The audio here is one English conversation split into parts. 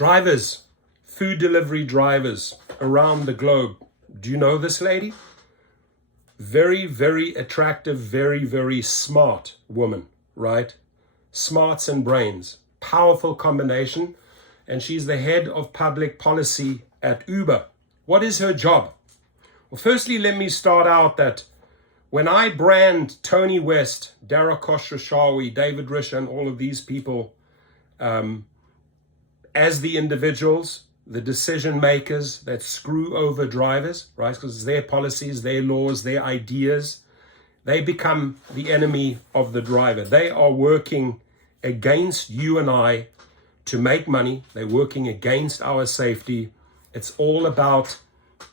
Drivers, food delivery drivers around the globe. Do you know this lady? Very, very attractive, very, very smart woman, right? Smarts and brains, powerful combination. And she's the head of public policy at Uber. What is her job? Well, firstly, let me start out that when I brand Tony West, Dara Khosrowshahi, David Risch, and all of these people as the individuals, the decision makers that screw over drivers, right? Because it's their policies, their laws, their ideas. They become the enemy of the driver. They are working against you and I to make money. They're working against our safety. It's all about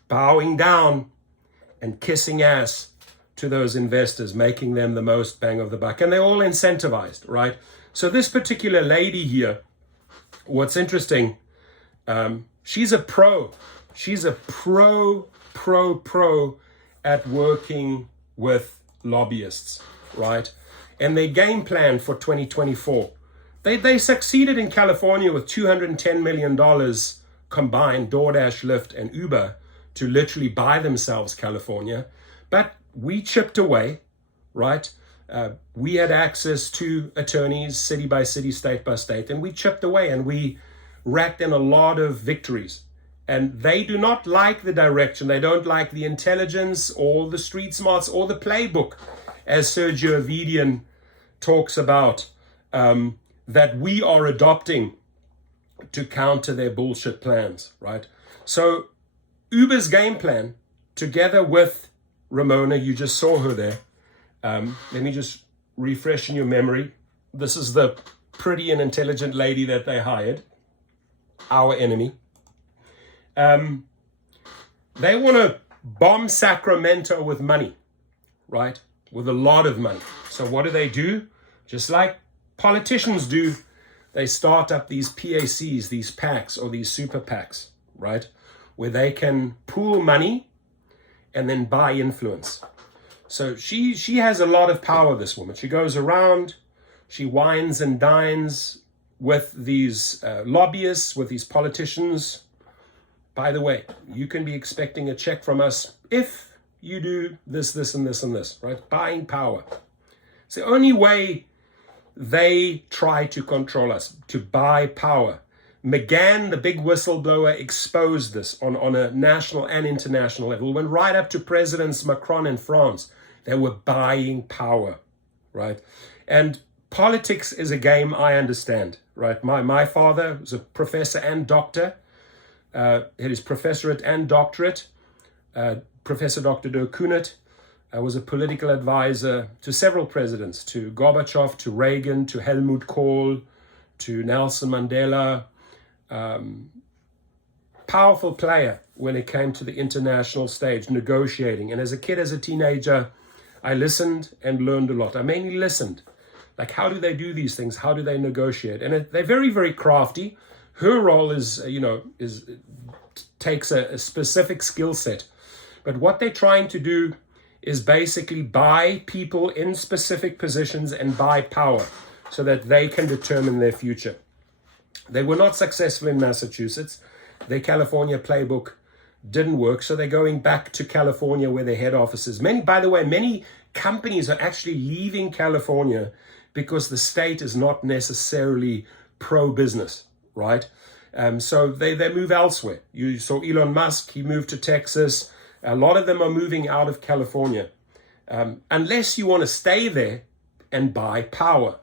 bowing down and kissing ass to those investors, making them the most bang of the buck. And they're all incentivized, right? So this particular lady here, what's interesting, she's a pro. She's a pro at working with lobbyists, right? And their game plan for 2024. They succeeded in California with $210 million combined, DoorDash, Lyft, and Uber, to literally buy themselves California. But we chipped away, right? We had access to attorneys, city by city, state by state, and we chipped away and we racked in a lot of victories. And they do not like the direction. They don't like the intelligence or the street smarts or the playbook, as Sergio Avedian talks about, that we are adopting to counter their bullshit plans, right? So Uber's game plan, together with Ramona, you just saw her there. Let me just refresh in your memory. This is the pretty and intelligent lady that they hired, our enemy. They want to bomb Sacramento with money, right? With a lot of money. So what do? Just like politicians do, they start up these PACs, these PACs, or these super PACs, right? Where they can pool money and then buy influence. So she has a lot of power, this woman. She goes around, she wines and dines with these lobbyists, with these politicians. By the way, you can be expecting a check from us if you do this, this, and this, and this, right? Buying power. It's the only way they try to control us, to buy power. McGahn, the big whistleblower, exposed this on a national and international level. Went right up to Presidents Macron in France. They were buying power, right? And politics is a game I understand, right? My father was a professor and doctor. Had his professorate and doctorate. Professor Dr. Dirk Kunert was a political advisor to several presidents, to Gorbachev, to Reagan, to Helmut Kohl, to Nelson Mandela. Powerful player when it came to the international stage, negotiating. And as a kid, as a teenager, I listened and learned a lot. I mainly listened. Like, how do they do these things? How do they negotiate? And they're very, very crafty. Her role takes a specific skill set. But what they're trying to do is basically buy people in specific positions and buy power so that they can determine their future. They were not successful in Massachusetts. Their California playbook didn't work, so they're going back to California where their head office is. By the way, many companies are actually leaving California because the state is not necessarily pro-business, right? So they move elsewhere. You saw Elon Musk, he moved to Texas. A lot of them are moving out of California, unless you want to stay there and buy power.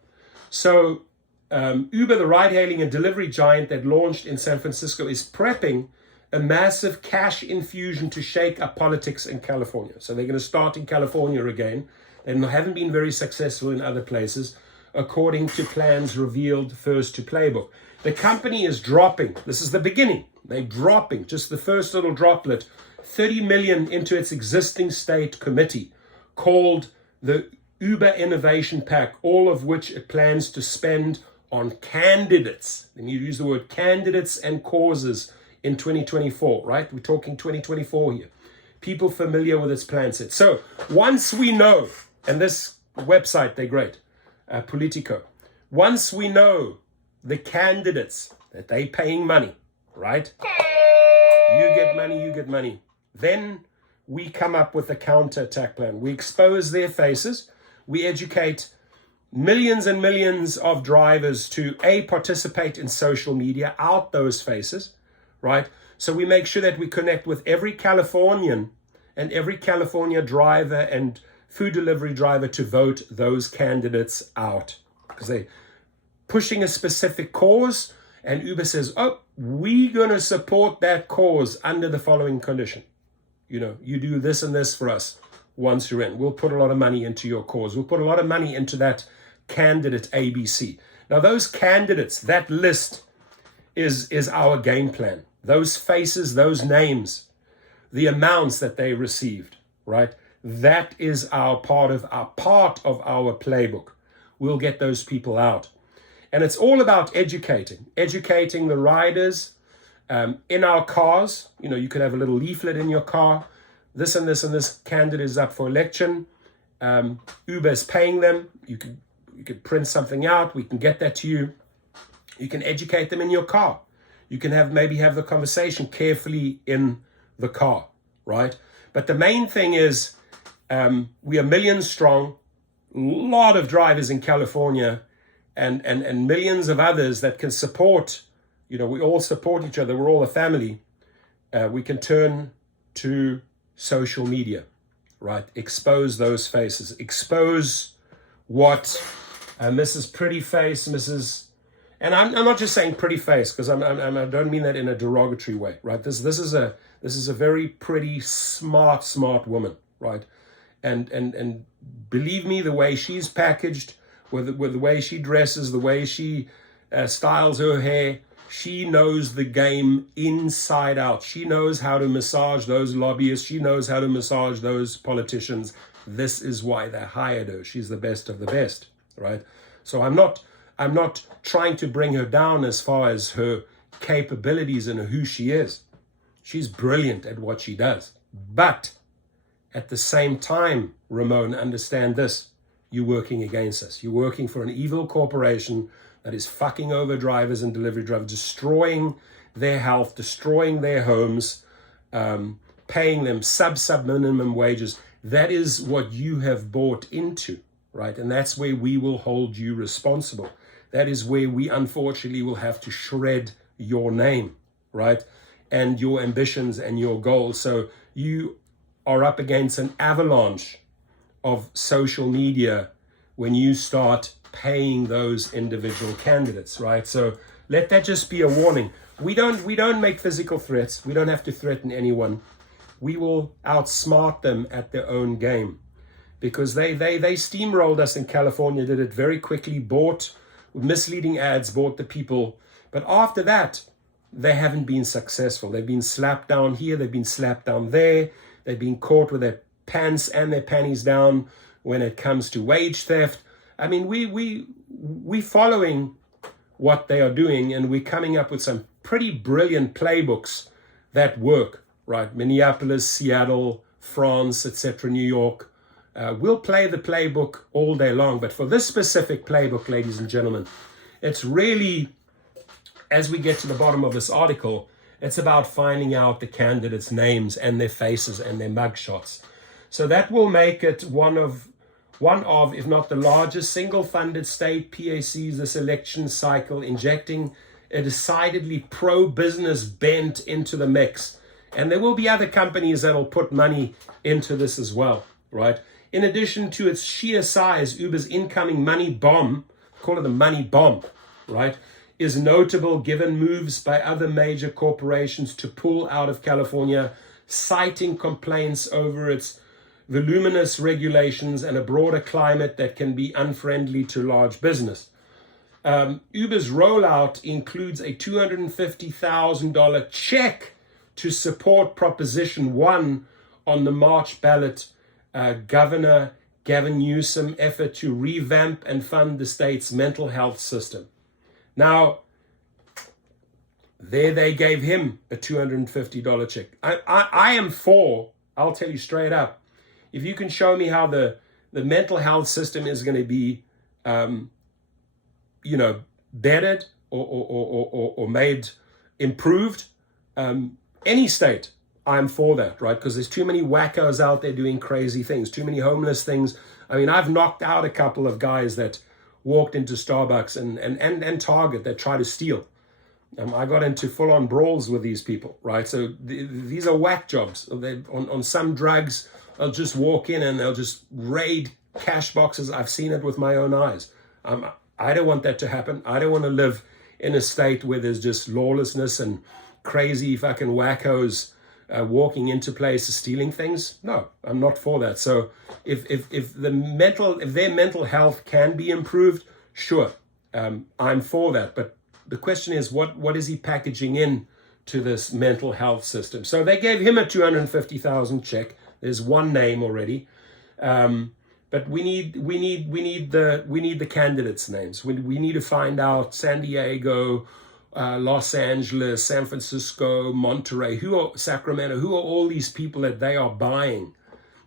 So Uber, the ride-hailing and delivery giant that launched in San Francisco, is prepping a massive cash infusion to shake up politics in California. So they're going to start in California again. They haven't been very successful in other places, according to plans revealed first to Playbook. The company is dropping. This is the beginning. They're dropping, just the first little droplet, $30 million into its existing state committee called the Uber Innovation PAC, all of which it plans to spend on candidates. And you use the word candidates and causes in 2024, right? We're talking 2024 here. People familiar with its plan set. So once we know, and this website, they're great, Politico. Once we know the candidates that they paying money, right? You get money, you get money. Then we come up with a counterattack plan. We expose their faces. We educate millions and millions of drivers to participate in social media, out those faces, right? So we make sure that we connect with every Californian and every California driver and food delivery driver to vote those candidates out, because they're pushing a specific cause, and Uber says, oh, we're going to support that cause under the following condition. You know, you do this and this for us once you're in. We'll put a lot of money into your cause. We'll put a lot of money into that candidate ABC. Now, those candidates, that list is our game plan. Those faces, those names, the amounts that they received, right? That is our part of our playbook. We'll get those people out. And it's all about educating the riders in our cars. You know, you could have a little leaflet in your car. This and this and this candidate is up for election. Uber is paying them. You could print something out. We can get that to you. You can educate them in your car. You can maybe have the conversation carefully in the car, right? But the main thing is we are millions strong, a lot of drivers in California, and millions of others that can support. You know, we all support each other. We're all a family. We can turn to social media, right? Expose those faces. Expose what Mrs. Pretty Face, and I'm not just saying pretty face, because I don't mean that in a derogatory way, right? This is a very pretty, smart woman, right? And believe me, the way she's packaged, with the way she dresses, the way she styles her hair, she knows the game inside out. She knows how to massage those lobbyists. She knows how to massage those politicians. This is why they hired her. She's the best of the best, right? So I'm not trying to bring her down as far as her capabilities and who she is. She's brilliant at what she does. But at the same time, Ramon, understand this. You're working against us. You're working for an evil corporation that is fucking over drivers and delivery drivers, destroying their health, destroying their homes, paying them sub minimum wages. That is what you have bought into, right? And that's where we will hold you responsible. That is where we unfortunately will have to shred your name, right? And your ambitions and your goals. So you are up against an avalanche of social media when you start paying those individual candidates, right? So let that just be a warning. We don't make physical threats. We don't have to threaten anyone. We will outsmart them at their own game, because they steamrolled us in California, did it very quickly, bought misleading ads, bought the people. But after that, they haven't been successful. They've been slapped down here. They've been slapped down there. They've been caught with their pants and their panties down when it comes to wage theft. I mean, we following what they are doing, and we're coming up with some pretty brilliant playbooks that work, right? Minneapolis, Seattle, France, etc., New York. We'll play the playbook all day long. But for this specific playbook, ladies and gentlemen, it's really, as we get to the bottom of this article, it's about finding out the candidates' names and their faces and their mugshots. So that will make it one of, if not the largest single-funded state PACs this election cycle, injecting a decidedly pro-business bent into the mix. And there will be other companies that will put money into this as well, right? In addition to its sheer size, Uber's incoming money bomb, call it a money bomb, right, is notable given moves by other major corporations to pull out of California, citing complaints over its voluminous regulations and a broader climate that can be unfriendly to large business. Uber's rollout includes a $250,000 check to support Proposition 1 on the March ballot Governor Gavin Newsom effort to revamp and fund the state's mental health system. Now, there they gave him a $250 check. I am for, I'll tell you straight up, if you can show me how the mental health system is going to be, bettered or made improved, any state, I'm for that, right? Because there's too many wackos out there doing crazy things, too many homeless things. I mean, I've knocked out a couple of guys that walked into Starbucks and Target that try to steal. I got into full-on brawls with these people, right? So these are whack jobs. They're on some drugs. They'll just walk in and they'll just raid cash boxes. I've seen it with my own eyes. I don't want that to happen. I don't want to live in a state where there's just lawlessness and crazy fucking wackos walking into places stealing things. No, I'm not for that. So if their mental health can be improved, sure, I'm for that. But the question is, what is he packaging in to this mental health system? So they gave him a 250,000 check. There's one name already, but we need the candidates' names. We need to find out San Diego, Los Angeles, San Francisco, Monterey, Sacramento, who are all these people that they are buying,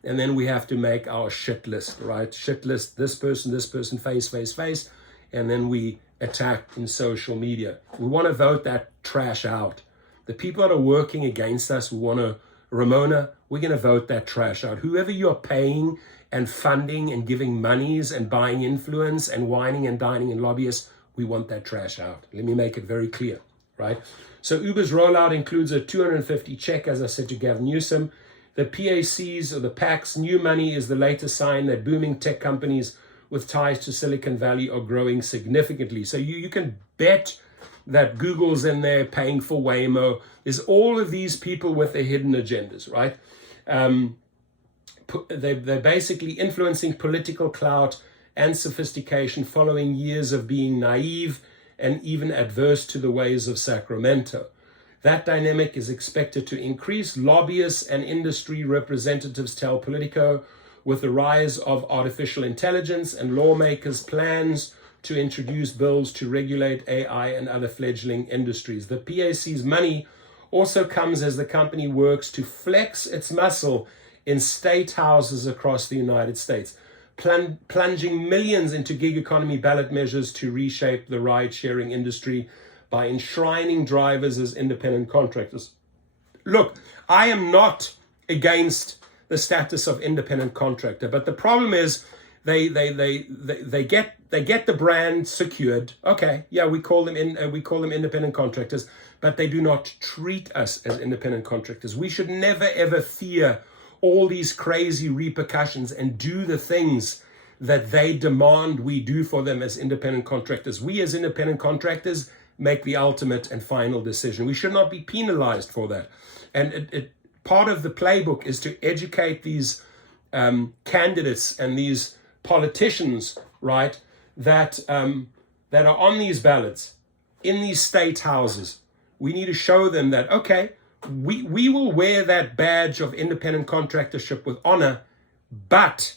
and then we have to make our shit list, right? Shit list, this person, face, and then we attack in social media. We want to vote that trash out. The people that are working against us, Ramona, we're going to vote that trash out. Whoever you're paying and funding and giving monies and buying influence and whining and dining and lobbyists, we want that trash out. Let me make it very clear, right? So Uber's rollout includes a 250 check, as I said, to Gavin Newsom. The PAC's or the PAC's new money is the latest sign that booming tech companies with ties to Silicon Valley are growing significantly. So you can bet that Google's in there paying for Waymo. There's all of these people with their hidden agendas, right? They're basically influencing political clout and sophistication following years of being naive and even adverse to the ways of Sacramento. That dynamic is expected to increase. Lobbyists and industry representatives tell Politico, with the rise of artificial intelligence and lawmakers' plans to introduce bills to regulate AI and other fledgling industries. The PAC's money also comes as the company works to flex its muscle in state houses across the United States, plunging millions into gig economy ballot measures to reshape the ride-sharing industry by enshrining drivers as independent contractors. Look, I am not against the status of independent contractor, but the problem is they get the brand secured. Okay, yeah, we call them independent contractors, but they do not treat us as independent contractors. We should never ever fear all these crazy repercussions and do the things that they demand we do for them as independent contractors. We as independent contractors make the ultimate and final decision. We should not be penalized for that. And part of the playbook is to educate these candidates and these politicians, right, that are on these ballots in these state houses. We need to show them that, okay, we will wear that badge of independent contractorship with honor, but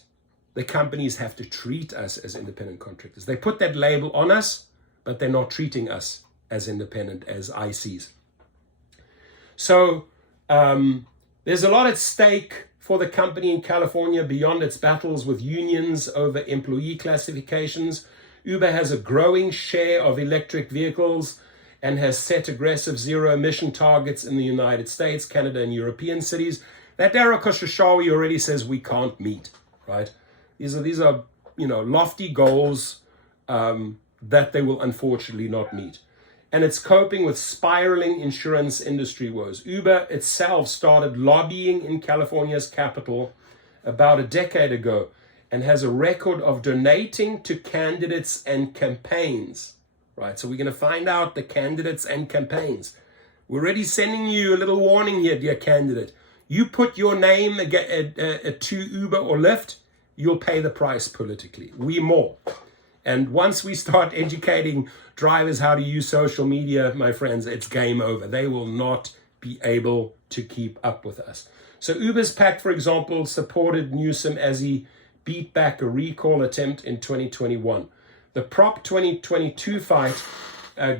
the companies have to treat us as independent contractors. They put that label on us, but they're not treating us as independent, as ICs. So there's a lot at stake for the company in California beyond its battles with unions over employee classifications. Uber has a growing share of electric vehicles and has set aggressive zero-emission targets in the United States, Canada, and European cities that Dara Khosrowshahi already says we can't meet, right? These are lofty goals that they will unfortunately not meet. And it's coping with spiraling insurance industry woes. Uber itself started lobbying in California's capital about a decade ago and has a record of donating to candidates and campaigns. Right, so we're going to find out the candidates and campaigns. We're already sending you a little warning here, dear candidate. You put your name to Uber or Lyft, you'll pay the price politically. We more. And once we start educating drivers how to use social media, my friends, it's game over. They will not be able to keep up with us. So Uber's PAC, for example, supported Newsom as he beat back a recall attempt in 2021. The Prop 2022 fight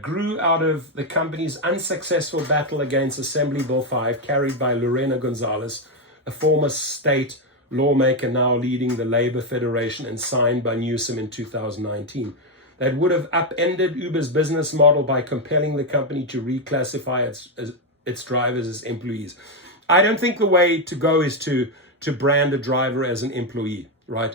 grew out of the company's unsuccessful battle against Assembly Bill 5, carried by Lorena Gonzalez, a former state lawmaker now leading the Labor Federation and signed by Newsom in 2019. that would have upended Uber's business model by compelling the company to reclassify its drivers as employees. I don't think the way to go is to brand a driver as an employee, right?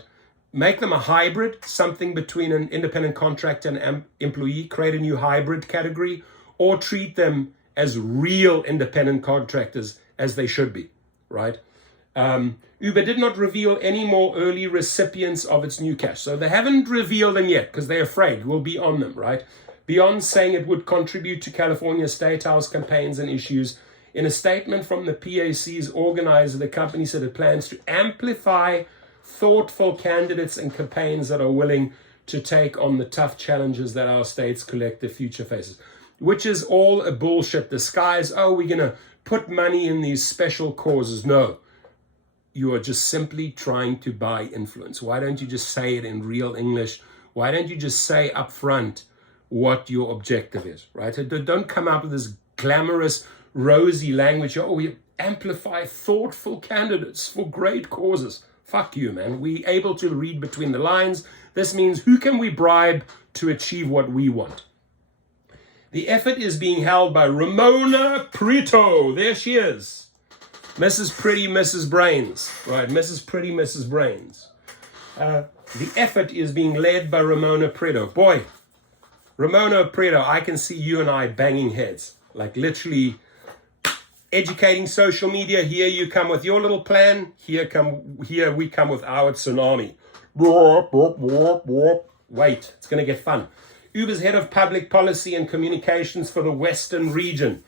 Make them a hybrid, something between an independent contractor and an employee, create a new hybrid category, or treat them as real independent contractors as they should be, right? Uber did not reveal any more early recipients of its new cash. So they haven't revealed them yet because they're afraid we'll be on them, right? Beyond saying it would contribute to California State House campaigns and issues, in a statement from the PAC's organizer, the company said it plans to amplify thoughtful candidates and campaigns that are willing to take on the tough challenges that our state's collective future faces, which is all a bullshit disguise. Oh, we're going to put money in these special causes. No, you are just simply trying to buy influence. Why don't you just say it in real English? Why don't you just say up front what your objective is, right? Don't come out with this glamorous, rosy language. Oh, we amplify thoughtful candidates for great causes. Fuck you, man. We're able to read between the lines. This means who can we bribe to achieve what we want? The effort is being held by Ramona PRIETO. There she is. Mrs. Pretty, Mrs. Brains. Right, Mrs. Pretty, Mrs. Brains. The effort is being led by Ramona PRIETO. Boy, Ramona PRIETO, I can see you and I banging heads. Like literally educating social media. Here you come with your little plan. Here we come with our tsunami. Wait, it's going to get fun. Uber's head of public policy and communications for the Western region.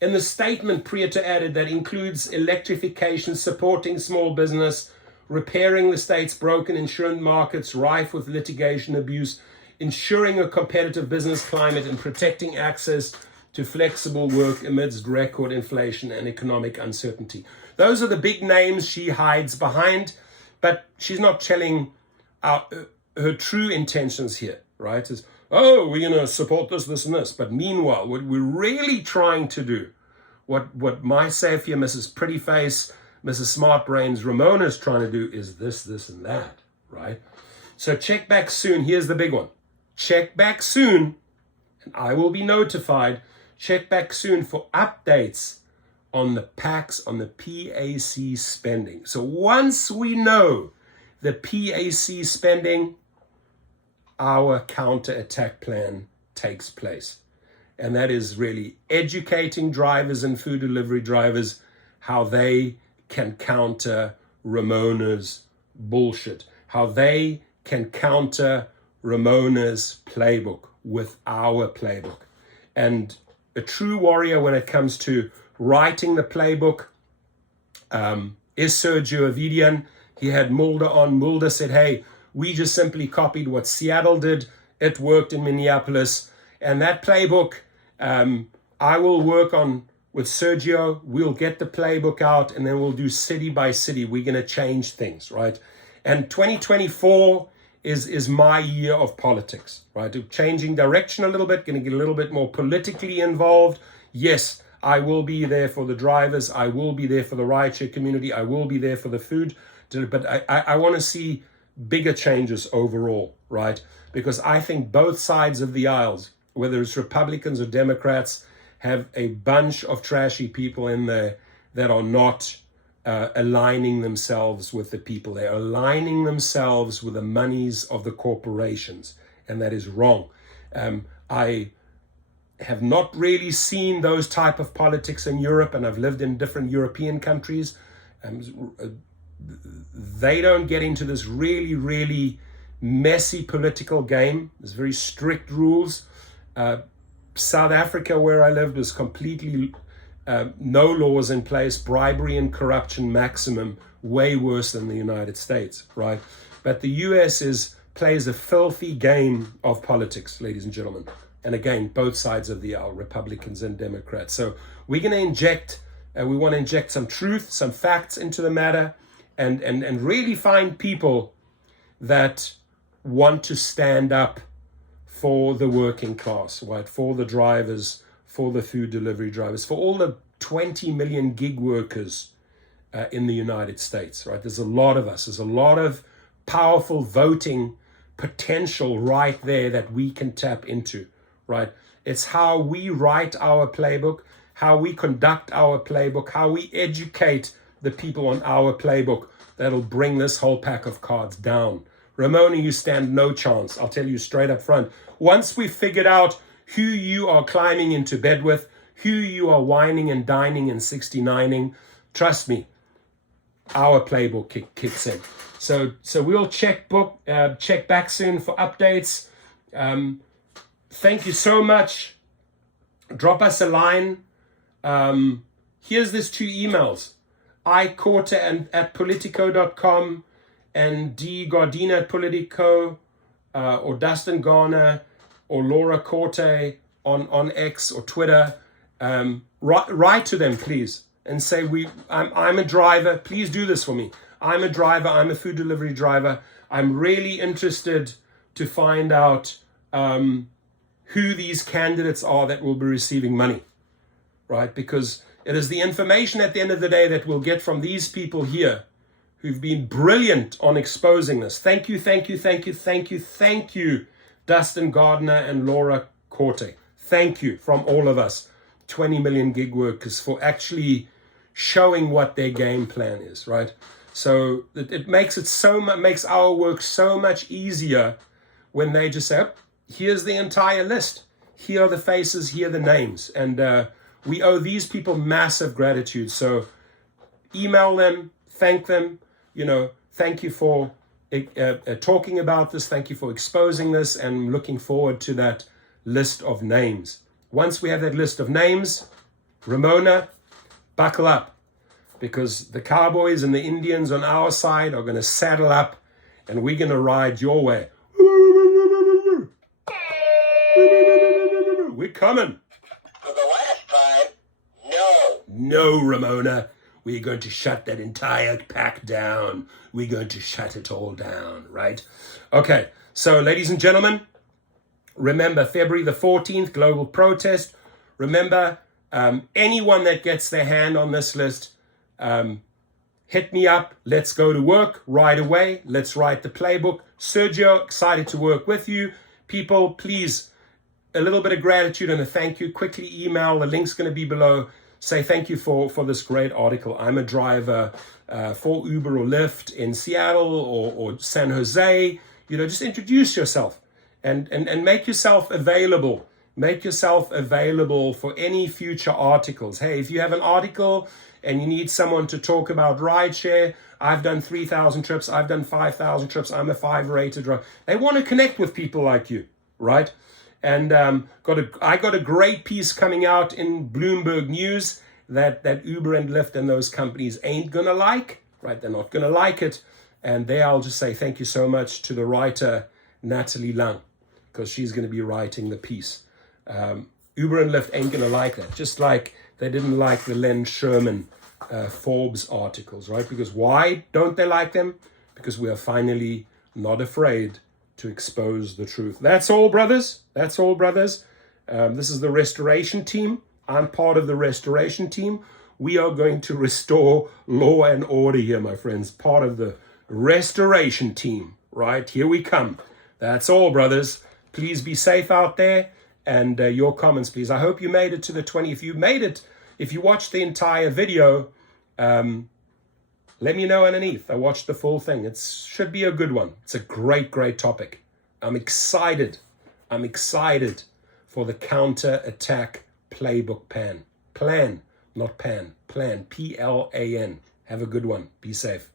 In the statement, PRIETO added that includes electrification, supporting small business, repairing the state's broken insurance markets rife with litigation abuse, ensuring a competitive business climate, and protecting access to flexible work amidst record inflation and economic uncertainty. Those are the big names she hides behind, but she's not telling her true intentions here, right? It's, oh, we're going to support this, this, and this. But meanwhile, what we're really trying to do, what my savior, Mrs. Pretty Face, Mrs. Smart Brains, Ramona is trying to do is this, this, and that, right? So check back soon. Here's the big one. Check back soon, and I will be notified. Check back soon for updates on the PACs, on the PAC spending. So once we know the PAC spending, our counterattack plan takes place. And that is really educating drivers and food delivery drivers how they can counter Ramona's bullshit, how they can counter Ramona's playbook with our playbook. And a true warrior when it comes to writing the playbook is Sergio Avidian. He had Mulder on. Mulder said, hey, we just simply copied what Seattle did. It worked in Minneapolis. And that playbook, I will work on with Sergio. We'll get the playbook out, and then we'll do city by city. We're going to change things, right? And 2024 is my year of politics, right? Changing direction a little bit, going to get a little bit more politically involved. Yes, I will be there for the drivers. I will be there for the rideshare community. I will be there for the food. But I want to see bigger changes overall, right? Because I think both sides of the aisles, whether it's Republicans or Democrats, have a bunch of trashy people in there that are not aligning themselves with the people. They're aligning themselves with the monies of the corporations, and that is wrong. I have not really seen those type of politics in Europe, and I've lived in different European countries. They don't get into this really, really messy political game. There's very strict rules. South Africa, where I lived, was completely no laws in place, bribery and corruption maximum, way worse than the United States, right? But the US plays a filthy game of politics, ladies and gentlemen. And again, both sides of the aisle, Republicans and Democrats. So we're going to inject, we want to inject some truth, some facts into the matter, and really find people that want to stand up for the working class, right? For the drivers, for the food delivery drivers, for all the 20 million gig workers in the United States, right? There's a lot of us. There's a lot of powerful voting potential right there that we can tap into, right? It's how we write our playbook, how we conduct our playbook, how we educate the people on our playbook that'll bring this whole pack of cards down. Ramona, you stand no chance. I'll tell you straight up front. Once we've figured out who you are climbing into bed with, who you are whining and dining and 69ing, trust me, our playbook kicks in. So we'll check back soon for updates. Thank you so much. Drop us a line. Here's these 2 emails. iCorta@politico.com and D Gardina at Politico, or Dustin Garner or Laura Corte on X or Twitter. Write to them, please, and say, I'm a driver. Please do this for me. I'm a driver. I'm a food delivery driver. I'm really interested to find out who these candidates are that will be receiving money, right? Because it is the information at the end of the day that we'll get from these people here who've been brilliant on exposing this. Thank you, thank you, thank you, thank you, thank you, Dustin Gardner and Laura Corte. Thank you from all of us, 20 million gig workers, for actually showing what their game plan is, right? So it makes our work so much easier when they just say, oh, here's the entire list. Here are the faces, here are the names. And we owe these people massive gratitude. So email them, thank them, thank you for talking about this. Thank you for exposing this, and looking forward to that list of names. Once we have that list of names, Ramona, buckle up, because the cowboys and the Indians on our side are going to saddle up, and we're going to ride your way. We're coming. For the last time, no. No, Ramona. We're going to shut that entire pack down. We're going to shut it all down, right? Okay, so ladies and gentlemen, remember February the 14th, global protest. Remember, anyone that gets their hand on this list, hit me up. Let's go to work right away. Let's write the playbook. Sergio, excited to work with you. People, please, a little bit of gratitude and a thank you. Quickly email. The link's going to be below. Say thank you for this great article. I'm a driver for Uber or Lyft in Seattle or San Jose. Just introduce yourself and make yourself available. Make yourself available for any future articles. Hey, if you have an article and you need someone to talk about rideshare, I've done 3,000 trips. I've done 5,000 trips. I'm a 5-rated driver. They want to connect with people like you, right? And I got a great piece coming out in Bloomberg News that Uber and Lyft and those companies ain't going to like, right? They're not going to like it. And there I'll just say thank you so much to the writer, Natalie Lang, because she's going to be writing the piece. Uber and Lyft ain't going to like that. Just like they didn't like the Len Sherman Forbes articles, right? Because why don't they like them? Because we are finally not afraid to expose the truth. That's all, brothers. That's all, brothers. This is the restoration team. I'm part of the restoration team. We are going to restore law and order here, my friends. Part of the restoration team, right? Here we come. That's all, brothers. Please be safe out there. And your comments, please. I hope you made it to the 20. If you made it, if you watched the entire video, let me know underneath. I watched the full thing. It should be a good one. It's a great, great topic. I'm excited. I'm excited for the counterattack playbook plan. Plan, not pan. Plan. Plan. Have a good one. Be safe.